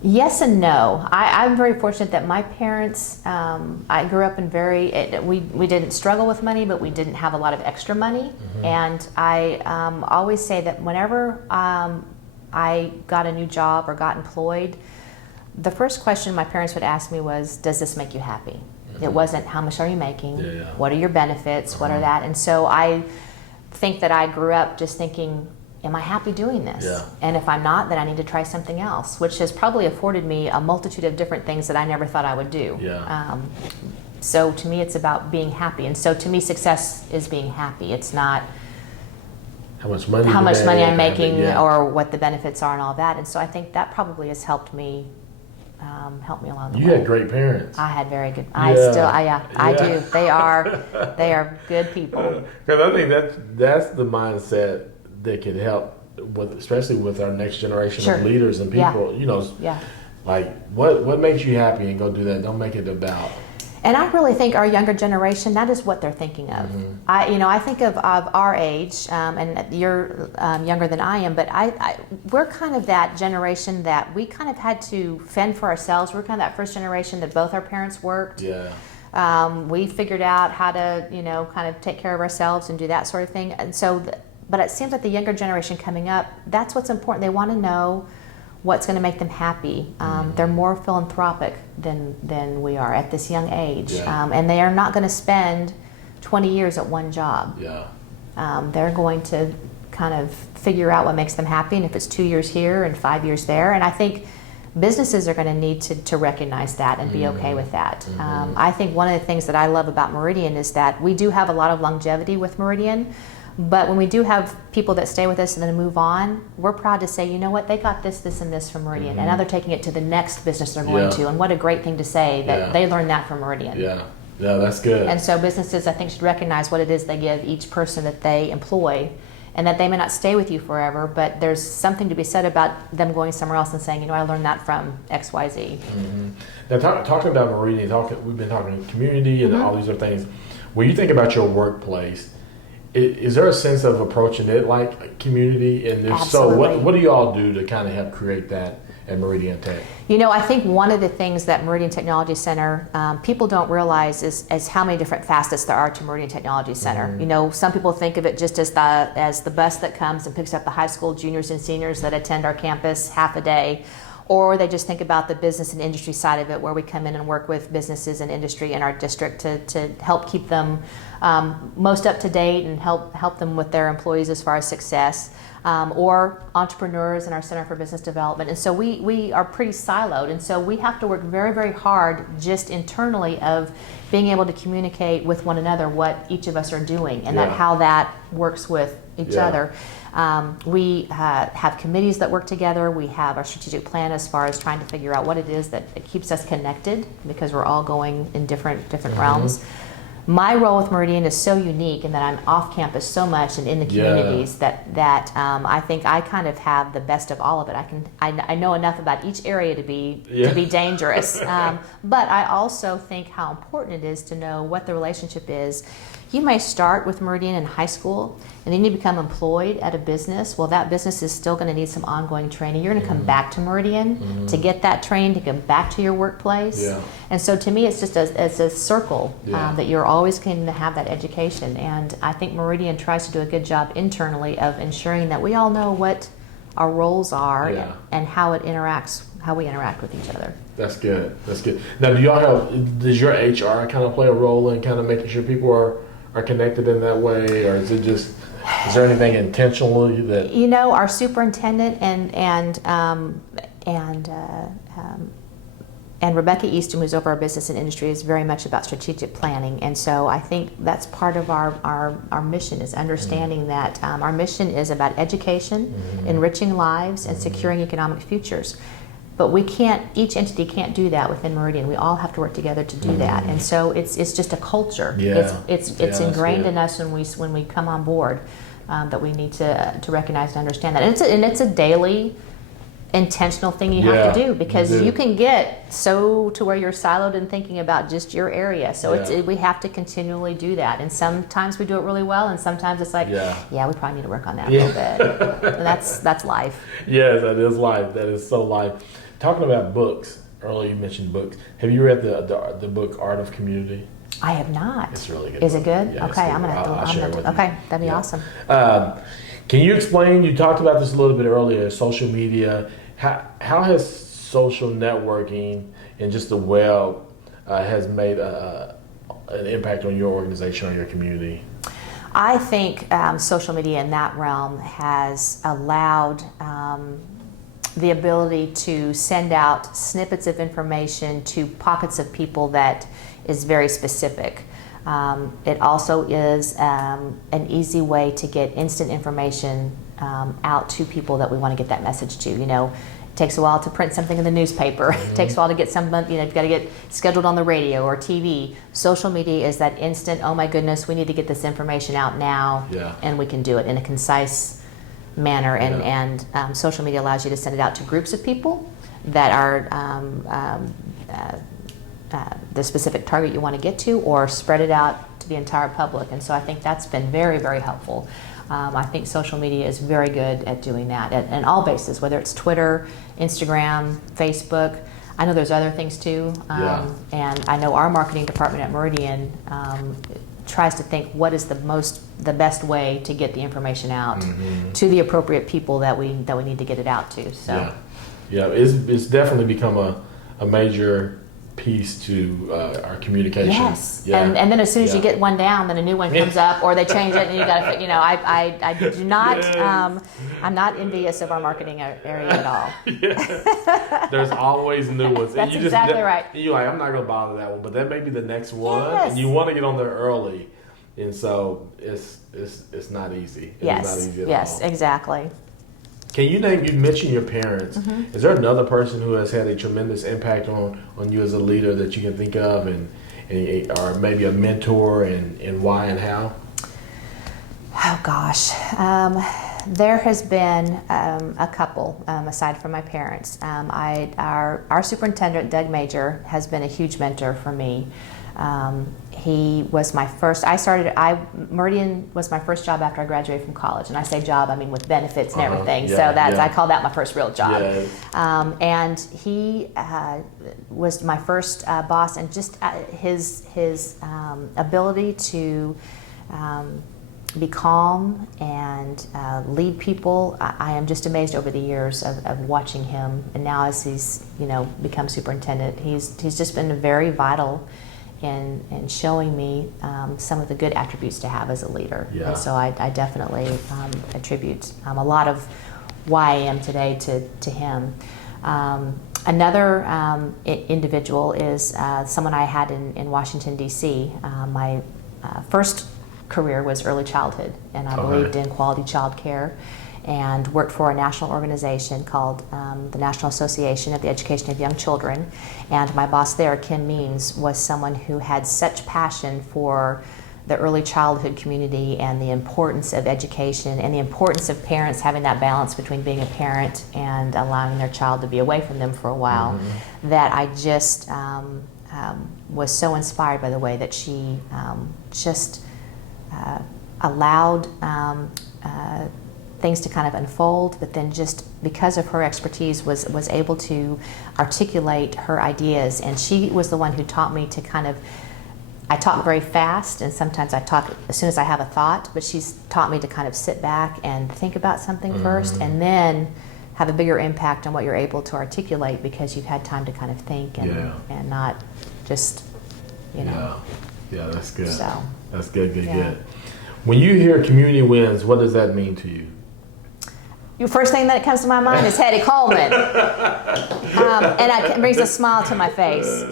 Yes and no. I'm very fortunate that my parents, I grew up in we didn't struggle with money, but we didn't have a lot of extra money. And I always say that whenever I got a new job or got employed, the first question my parents would ask me was, does this make you happy? It wasn't, how much are you making? What are your benefits? What are that? And so I think that I grew up just thinking, am I happy doing this? And if I'm not, then I need to try something else, which has probably afforded me a multitude of different things that I never thought I would do. So to me, it's about being happy. And so to me, success is being happy. It's not how much money I'm making or what the benefits are and all that. And so I think that probably has helped me along the way. You had great parents. I had very good. I do. They are good people. Because I think that's the mindset that can help especially with our next generation of leaders and people. Like what makes you happy, and go do that. Don't make it about. And I really think our younger generation, that is what they're thinking of. I think of our age, and you're younger than I am, but we're kind of that generation that we kind of had to fend for ourselves. We're kind of that first generation that both our parents worked. We figured out how to, kind of take care of ourselves and do that sort of thing. And so, but it seems like the younger generation coming up, that's what's important. They want to know what's going to make them happy. They're more philanthropic than we are at this young age. And they are not going to spend 20 years at one job. They're going to kind of figure out what makes them happy, and if it's 2 years here and 5 years there. And I think businesses are going to need to recognize that and be okay with that. I think one of the things that I love about Meridian is that we do have a lot of longevity with Meridian. But when we do have people that stay with us and then move on, we're proud to say, you know what, they got this, and this from Meridian. And now they're taking it to the next business they're going to. And what a great thing to say that they learned that from Meridian. Yeah, that's good. And so businesses, I think, should recognize what it is they give each person that they employ, and that they may not stay with you forever, but there's something to be said about them going somewhere else and saying, I learned that from XYZ. Now, talking about Meridian, we've been talking community and all these other things. When you think about your workplace, is there a sense of approaching it like community? And if so, what do you all do to kind of help create that at Meridian Tech? I think one of the things that Meridian Technology Center, people don't realize is how many different facets there are to Meridian Technology Center. Some people think of it just as the bus that comes and picks up the high school juniors and seniors that attend our campus half a day, or they just think about the business and industry side of it, where we come in and work with businesses and industry in our district to help keep them most up to date and help them with their employees as far as success. Or entrepreneurs in our Center for Business Development. And so we are pretty siloed, and so we have to work very, very hard just internally of being able to communicate with one another what each of us are doing and that how that works with each other. We have committees that work together. We have our strategic plan as far as trying to figure out what it is that keeps us connected, because we're all going in different realms. My role with Meridian is so unique in that I'm off campus so much and in the communities that I think I kind of have the best of all of it. I know enough about each area to be dangerous, but I also think how important it is to know what the relationship is. You may start with Meridian in high school, and then you become employed at a business. Well, that business is still going to need some ongoing training. You're going to come back to Meridian to get that training, to come back to your workplace. And so to me, it's just it's a circle that you're always going to have that education. And I think Meridian tries to do a good job internally of ensuring that we all know what our roles are and how we interact with each other. That's good. That's good. Now, does your HR kind of play a role in kind of making sure people are connected in that way, or is there anything intentionally that our superintendent and Rebecca Easton, who's over our business and industry, is very much about strategic planning, and so I think that's part of our mission, is understanding that our mission is about education, enriching lives, and securing economic futures. But each entity can't do that within Meridian. We all have to work together to do that. And so it's just a culture. It's ingrained in us when we come on board, that we need to recognize and understand that. And it's a daily intentional thing you have to do, because you can get so to where you're siloed and thinking about just your area. So we have to continually do that. And sometimes we do it really well, and sometimes it's like, we probably need to work on that a little bit. And that's life. Yes, that is life. That is so life. Talking about books, earlier you mentioned books. Have you read the book Art of Community? I have not. It's really good. Is it good? Yeah, okay, I'm I'll share it with you. Okay, that'd be awesome. Can you explain? You talked about this a little bit earlier. Social media. How has social networking and just the web has made an impact on your organization or your community? I think social media in that realm has allowed the ability to send out snippets of information to pockets of people that is very specific. It also is an easy way to get instant information out to people that we want to get that message to. It takes a while to print something in the newspaper. It takes a while to get you've got to get scheduled on the radio or TV. Social media is that instant, oh my goodness, we need to get this information out now, and we can do it in a concise manner. And social media allows you to send it out to groups of people that are the specific target you want to get to, or spread it out to the entire public. And so I think that's been very, very helpful. I think social media is very good at doing that at all bases, whether it's Twitter, Instagram, Facebook. I know there's other things too. And I know our marketing department at Meridian tries to think what is the best way to get the information out to the appropriate people that we need to get it out to. So it's definitely become a major piece to our communication. Yes, and then as soon as you get one down, then a new one comes up, or they change it, and you got to. I do not. I'm not envious of our marketing area at all. There's always new ones. That's exactly right. And you're like, I'm not going to bother that one, but that may be the next one, and you want to get on there early, and so it's not easy. It's not easy at all. Exactly. Can you mentioned your parents. Is there another person who has had a tremendous impact on you as a leader that you can think of, and or maybe a mentor, and why and how? Oh gosh, there has been a couple aside from my parents. Our superintendent, Doug Major, has been a huge mentor for me. He was my first. Meridian was my first job after I graduated from college, and I say job, I mean with benefits and everything. Yeah, so that's yeah. I call that my first real job. Yeah. And he was my first boss, and just his ability to be calm and lead people. I am just amazed over the years of watching him, and now as he's become superintendent, he's just been very vital in showing me some of the good attributes to have as a leader. Yeah. And so I definitely attribute a lot of why I am today to him. Another individual is someone I had in Washington, D.C. My first career was early childhood, and I believed in quality child care, and worked for a national organization called the National Association of the Education of Young Children. And my boss there, Kim Means, was someone who had such passion for the early childhood community and the importance of education and the importance of parents having that balance between being a parent and allowing their child to be away from them for a while, that I just was so inspired by the way that she just allowed things to kind of unfold, but then just because of her expertise was able to articulate her ideas. And she was the one who taught me to I talk very fast, and sometimes I talk as soon as I have a thought, but she's taught me to kind of sit back and think about something first, and then have a bigger impact on what you're able to articulate, because you've had time to kind of think and not just, Yeah, that's good. So, that's good. When you hear community wins, what does that mean to you? Your first thing that comes to my mind is Hetty Coleman, and it brings a smile to my face.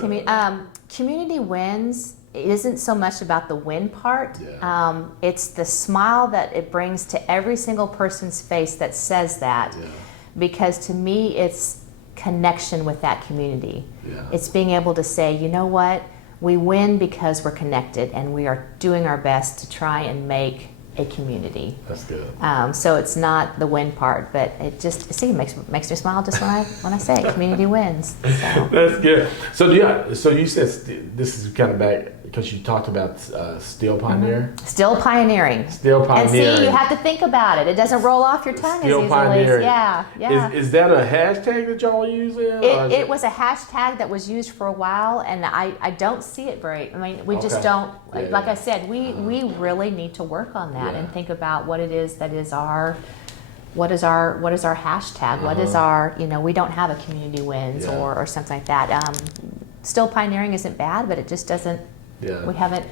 Community wins. It isn't so much about the win part. It's the smile that it brings to every single person's face that says that, because to me it's connection with that community. It's being able to say, you know what, we win because we're connected and we are doing our best to try and make a community. That's good. So it's not the win part, but it just makes me smile just when I say it. Community wins. So. That's good. So you said this is kind of back because you talked about still pioneer. Still pioneering. Still pioneering. And see, you have to think about it. It doesn't roll off your tongue Still as easily. pioneering. Yeah. Is that a hashtag that y'all are using? It was a hashtag that was used for a while, and I don't see it very. I mean, we just don't. Like I said, we really need to work on that and think about what it is that is our. What is our hashtag? What is our, we don't have a community wins or something like that. Still pioneering isn't bad, but it just doesn't. We haven't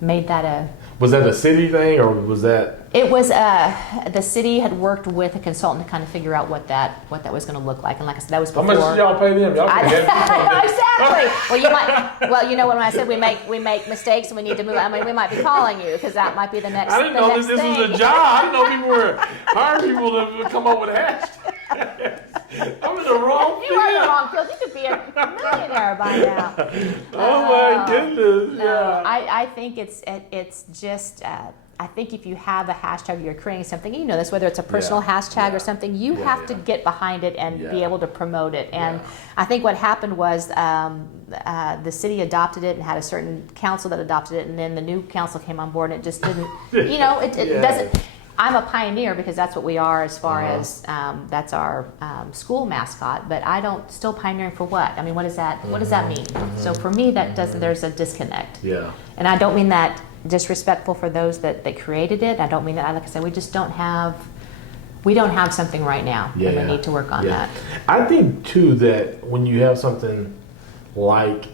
made that a. Was that a city thing, or was that? It was the city had worked with a consultant to kind of figure out what that was going to look like, and like I said, that was before. How much did y'all pay them? Y'all Exactly. Well, you might. Well, when I said we make mistakes and we need to move. I mean, we might be calling you because that might be the next. I didn't know this was a job. I didn't know people were hiring people to come up with hashtags. I'm in the wrong field. You are in the wrong field. You could be a millionaire by now. Oh my goodness! No, I think it's just. I think if you have a hashtag, you're creating something. You know this, whether it's a personal hashtag or something, you have to get behind it and be able to promote it. And I think what happened was the city adopted it and had a certain council that adopted it, and then the new council came on board, and it just didn't. It doesn't. I'm a pioneer because that's what we are as far as that's our school mascot. But I don't. Still pioneering for what? I mean, what does that? What does that mean? So for me, that doesn't. There's a disconnect. Yeah. And I don't mean that disrespectful for those that created it. I don't mean that. Like I said, we don't have something right now, and we need to work on that. I think too that when you have something like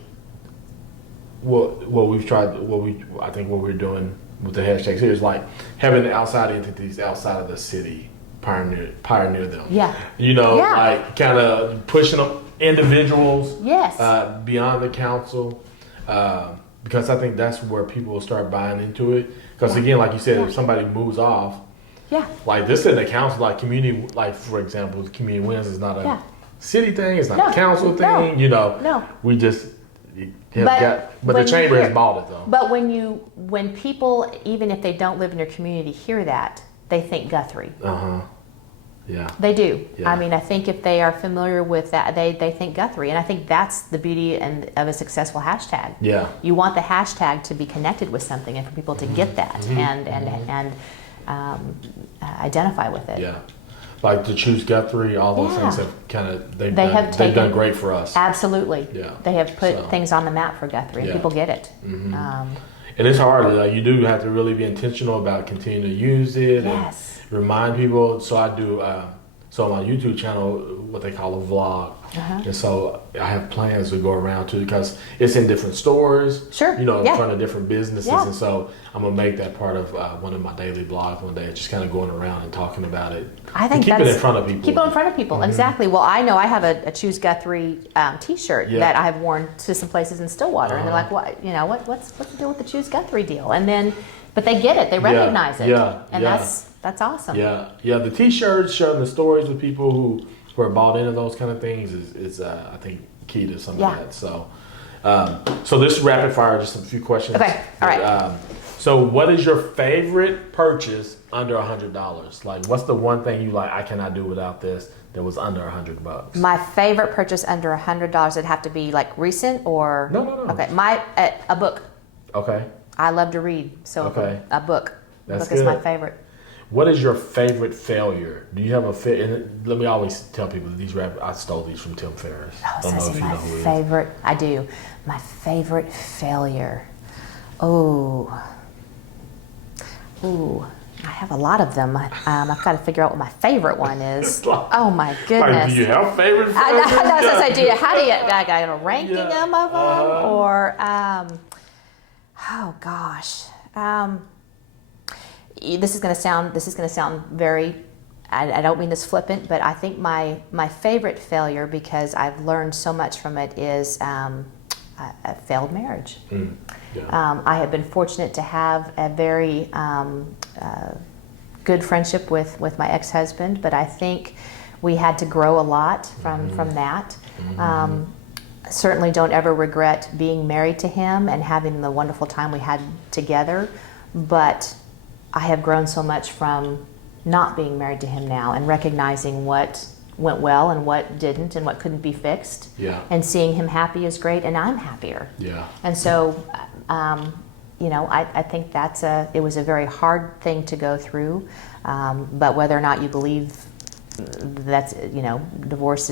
what we're doing with the hashtags here is like having outside entities outside of the city pioneer them. Like kind of pushing them individuals beyond the council. Because I think that's where people will start buying into it. Because again, like you said, if somebody moves off, like this in the council, like community, like for example, community wins is not a city thing, it's not a council thing. We just but the chamber has bought it though. But when people, even if they don't live in your community, hear that, they think Guthrie. Yeah. They do. Yeah. I mean, I think if they are familiar with that, they think Guthrie. And I think that's the beauty of a successful hashtag. Yeah. You want the hashtag to be connected with something and for people to get that and identify with it. Yeah. Like to choose Guthrie, all those things have kind of, they've done great for us. Absolutely. Yeah. They have put things on the map for Guthrie, and people get it. And it's hard. Like, you do have to really be intentional about continuing to use it. Yes. And remind people. So I do. So on my YouTube channel, what they call a vlog, and so I have plans to go around too because it's in different stores. Sure. You know, in front of different businesses, Yeah. and so I'm gonna make that part of one of my daily blogs one day. Just kind of going around and talking about it. I think keep it in front of people. Keep it in front of people. Exactly. Well, I know I have a Choose Guthrie T-shirt that I have worn to some places in Stillwater, and they're like, "What? You know, what's the deal with the Choose Guthrie deal?" And then, but they get it. They recognize it. Yeah. And that's awesome. Yeah. The T-shirts showing the stories of people who are bought into those kind of things is I think key to some of that. So, so this rapid fire, just a few questions. Okay. All right. So, what is your favorite purchase under $100? Like, what's the one thing you like? I cannot do without this. That was under $100. My favorite purchase under $100. It'd have to be like recent or no. Okay. A book. Okay. I love to read, so a book. That's book is my favorite. What is your favorite failure? Do you have a and let me always tell people that I stole these from Tim Ferriss. Oh, so this is my favorite. I do. My favorite failure. Oh, I have a lot of them. I've got to figure out what my favorite one is. Oh my goodness! Like, do you have favorite failures? I know. I do. How do you? I got a ranking them of them, or oh gosh. This is going to sound very. I don't mean this flippant, but I think my favorite failure, because I've learned so much from it, is a failed marriage. I have been fortunate to have a very good friendship with my ex-husband, but I think we had to grow a lot from that. Certainly don't ever regret being married to him and having the wonderful time we had together, but I have grown so much from not being married to him now and recognizing what went well and what didn't and what couldn't be fixed. Yeah. And seeing him happy is great, and I'm happier. Yeah. And so, I think it was a very hard thing to go through, but whether or not you believe that's, divorce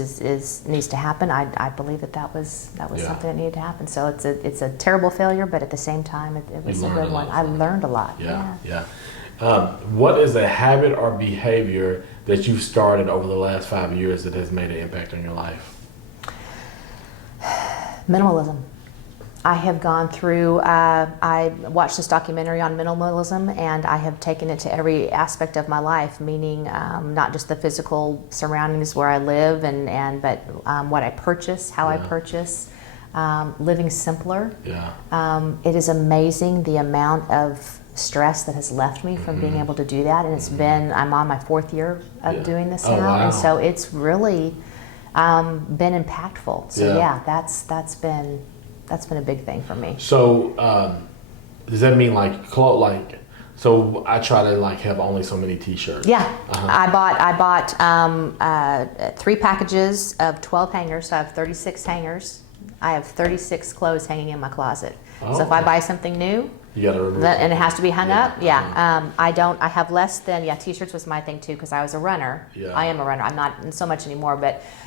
needs to happen, I believe that was something that needed to happen. So it's a terrible failure, but at the same time, it was a good one. I learned a lot. Yeah. What is a habit or behavior that you've started over the last 5 years that has made an impact on your life? Minimalism. I have gone through, I watched this documentary on minimalism, and I have taken it to every aspect of my life, meaning not just the physical surroundings where I live, but what I purchase, how I purchase, living simpler. Yeah. It is amazing the amount of stress that has left me from being able to do that, and I'm on my 4th year of doing this now, wow. and so it's really been impactful. So that's been a big thing for me. So does that mean so I try to have only so many T-shirts? Yeah. I bought 3 packages of 12 hangers, so I have 36 hangers. I have 36 clothes hanging in my closet. So if I buy something new, you gotta remove and it has to be hung up. I have less than T-shirts was my thing too, because I was a runner. I am a runner. I'm not so much anymore,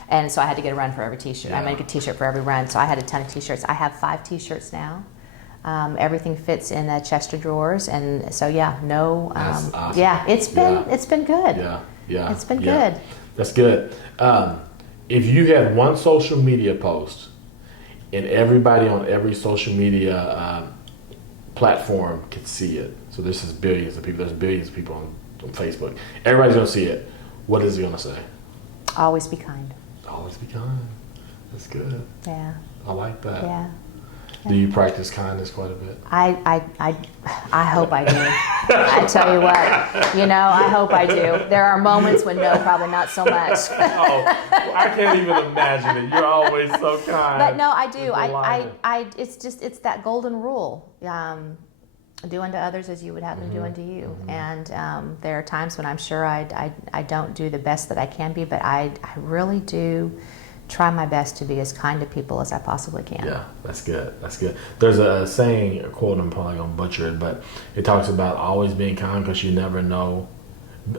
and so I had to get a run for every T-shirt. I make a T-shirt for every run, so I had a ton of T-shirts. I have 5 T-shirts now. Everything fits in the chest of drawers, and so That's awesome. it's been good. It's been good. That's good. If you had one social media post, and everybody on every social media platform could see it, so this is billions of people. There's billions of people on Facebook. Everybody's gonna see it. What is it gonna say? Always be kind. Always be kind. That's good. Yeah. I like that. Yeah. Do you practice kindness quite a bit? I hope I do. I tell you what, I hope I do. There are moments when no, probably not so much. I can't even imagine it. You're always so kind. But no, I do. It's that golden rule. do unto others as you would have them do unto you. And there are times when I'm sure I don't do the best that I can be, but I really do try my best to be as kind to people as I possibly can. Yeah, that's good. That's good. There's a saying, a quote, I'm probably going to butcher it, but it talks about always being kind because you never know.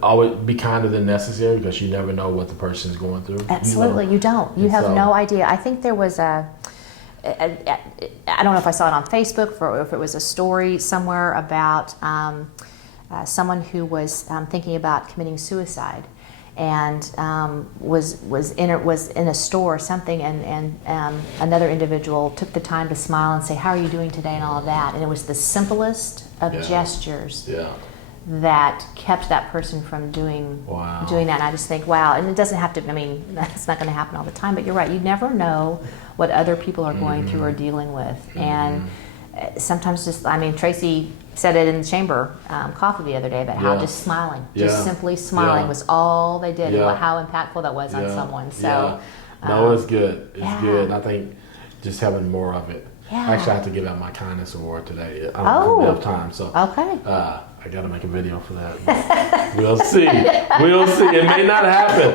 Always be kinder than necessary because you never know what the person is going through. Absolutely, you don't. You have no idea. I think there was I don't know if I saw it on Facebook or if it was a story somewhere about someone who was thinking about committing suicide, and was in a store or something, and another individual took the time to smile and say, "How are you doing today?" and all of that, and it was the simplest of gestures. Yeah. That kept that person from doing that. And I just think, wow, and it doesn't have to, I mean, that's not going to happen all the time, but you're right, you never know what other people are going through or dealing with. And sometimes just, I mean, Tracy said it in the chamber coffee the other day about how just smiling, just simply smiling was all they did, and how impactful that was on someone. So, no, it's good. It's good. And I think just having more of it. Actually, I have to give out my kindness award today. I don't have enough time, so I got to make a video for that. We'll see. We'll see. It may not happen.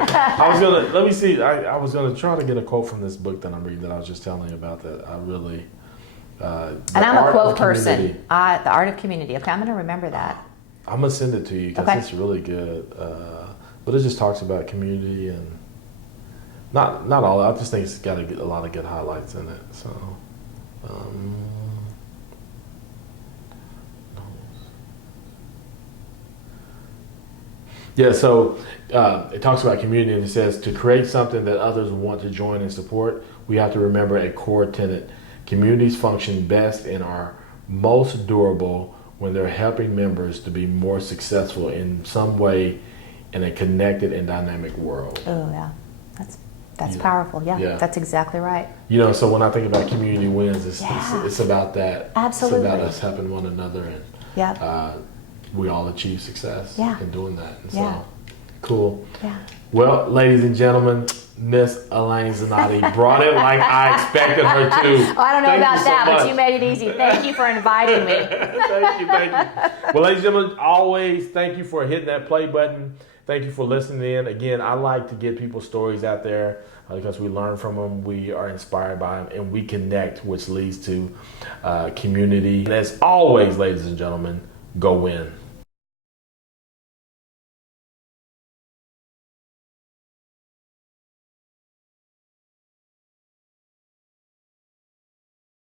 Let me see. I was gonna try to get a quote from this book that I'm reading that I was just telling you about that I really. And I'm a quote person. The Art of Community. Okay, I'm gonna remember that. I'm gonna send it to you because it's really good. But it just talks about community and not all. I just think it's got a lot of good highlights in it. So. Yeah, so it talks about community, and it says to create something that others want to join and support, we have to remember a core tenet. Communities function best and are most durable when they're helping members to be more successful in some way in a connected and dynamic world. Oh, yeah. That's powerful. Yeah, that's exactly right. You know, so when I think about community wins, it's about that. Absolutely. It's about us helping one another, and we all achieve success in doing that. And so, cool. Yeah. Well, ladies and gentlemen, Miss Alane Zannotti brought it like I expected her to. Oh, I don't know about that, but you made it easy. Thank you for inviting me. Thank you. Well, ladies and gentlemen, always thank you for hitting that play button. Thank you for listening in. Again, I like to get people's stories out there because we learn from them, we are inspired by them, and we connect, which leads to community. And as always, ladies and gentlemen, go win.